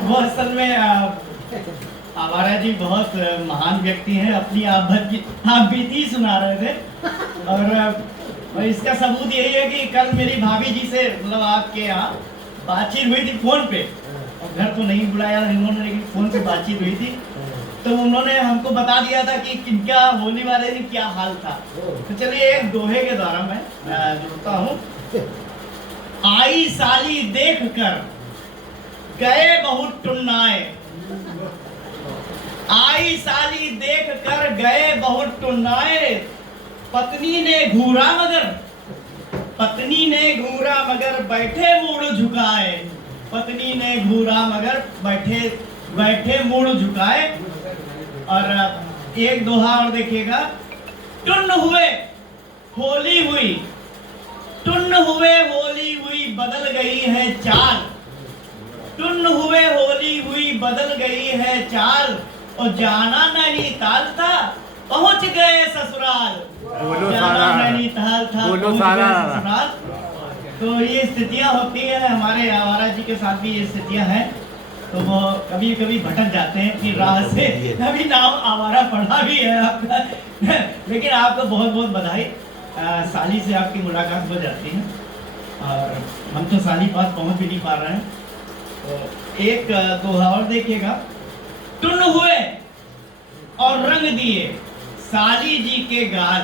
वो असल में आवारा जी बहुत महान व्यक्ति हैं। अपनी आप बीती सुना रहे थे और इसका सबूत यही है कि कल मेरी भाभी जी से मतलब आपके यहाँ बातचीत हुई थी फोन पे, और घर तो नहीं बुलाया इन्होंने, लेकिन फोन पे बातचीत हुई थी। तो उन्होंने हमको बता दिया था कि किनका होली वाले दिन क्या हाल था। तो चलिए एक दोहे के द्वारा मैं जोड़ता हूँ। आई साली देख कर गए बहुत टुन्नाए, आई साली देख कर गए बहुत टुन्नाए, पत्नी ने घूरा मगर, पत्नी ने घूरा मगर बैठे मुड़ झुकाए, पत्नी ने घूरा मगर बैठे बैठे मुड़ झुकाए। और एक दोहा और देखिएगा। टुन्न हुए होली हुई, टुन्न हुए होली हुई बदल गई है चाल, टुन्न हुए होली हुई बदल गई है चाल, और जाना नहीं ताल था पहुंच गए ससुराल, जाना नहीं ताल था पहुंच गए ससुराल। तो ये स्थितियां होती हैं, हमारे आवारा जी के साथ भी ये स्थितियां हैं। तो वो कभी कभी भटक जाते हैं कि राह से, कभी नाम आवारा पढ़ा भी है आपका लेकिन आपको बहुत बहुत बधाई। साली से आपकी मुलाकात हो जाती है और हम तो साली पास पहुंच भी नहीं पा रहे हैं। तो एक दोहा और देखिएगा। टुन्न हुए और रंग दिए साली जी के गाल,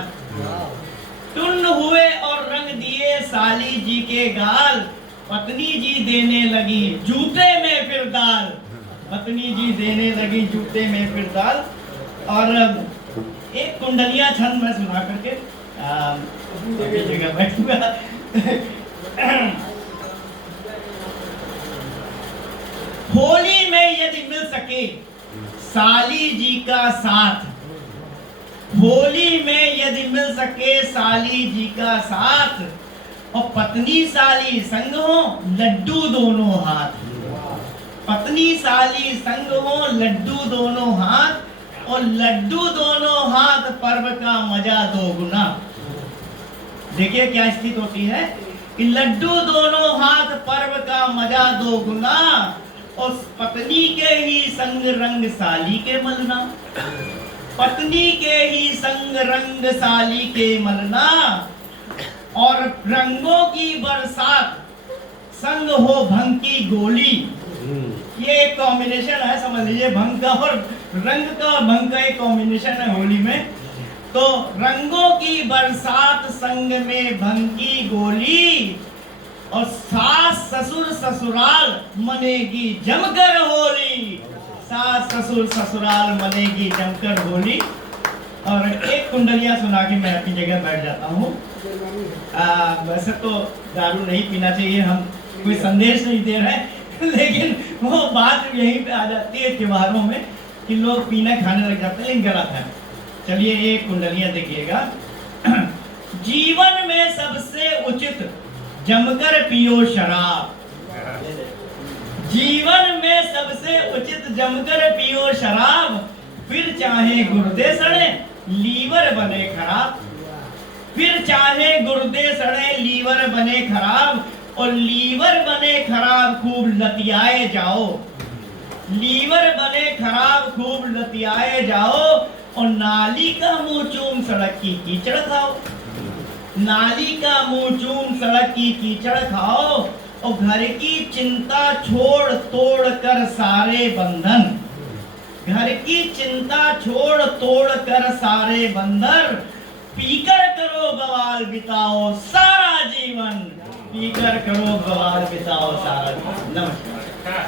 टुन्न हुए और रंग दिए साली जी के गाल, पत्नी जी देने लगी जूते में फिर दाल, पत्नी जी देने लगी जूते में फिर दाल। और एक कुंडलिया छंद मैं सुना करके जगह बैठूंगा। होली में यदि मिल सके साली जी का साथ, होली में यदि मिल सके साली जी का साथ, और पत्नी साली संग हो लड्डू दोनों हाथ, पत्नी साली संग हो लड्डू दोनों हाथ, और लड्डू दोनों हाथ पर्व का मजा दोगुना। देखिए क्या स्थिति होती है कि लड्डू दोनों हाथ पर्व का मजा दोगुना, और पत्नी के ही संग रंग साली के मलना, पत्नी के ही संग रंग साली के मलना, और रंगों की बरसात संग हो भंग की गोली। ये एक कॉम्बिनेशन है, समझ लीजिए, भंग का और रंग का और भंग का एक कॉम्बिनेशन है होली में। तो रंगों की बरसात संग में भंग की गोली, और सास ससुर ससुराल मनेगी जमकर होली, सास ससुर ससुराल मनेगी जमकर होली। और एक कुंडलिया सुना के मैं अपनी जगह बैठ जाता हूँ। वैसे तो दारू नहीं पीना चाहिए, हम कोई संदेश नहीं दे रहे लेकिन वो बात यहीं पे आ जाती है त्योहारों में कि लोग पीने खाने लग जाते हैं, लेकिन गलत है। चलिए एक कुंडलिया देखिएगा। जीवन में सबसे उचित जमकर पियो शराब, जीवन में सबसे उचित जमकर पियो शराब, फिर चाहे गुर्दे सड़े लीवर बने खराब, फिर चाहे गुर्दे सड़े लीवर बने खराब, और लीवर बने खराब खूब लतियाए जाओ, लीवर बने खराब खूब लतियाए जाओ, और नाली का मुंह चूम सड़क की कीचड़ खाओ, नाली का मुंह चूम सड़क की कीचड़ खाओ, और घर की चिंता छोड़ तोड़ कर सारे बंधन, घर की चिंता छोड़ तोड़ कर सारे बंधन, पीकर करो बवाल बिताओ सारा जीवन, पीकर करो बवाल बिताओ सारा जीवन। नमस्कार।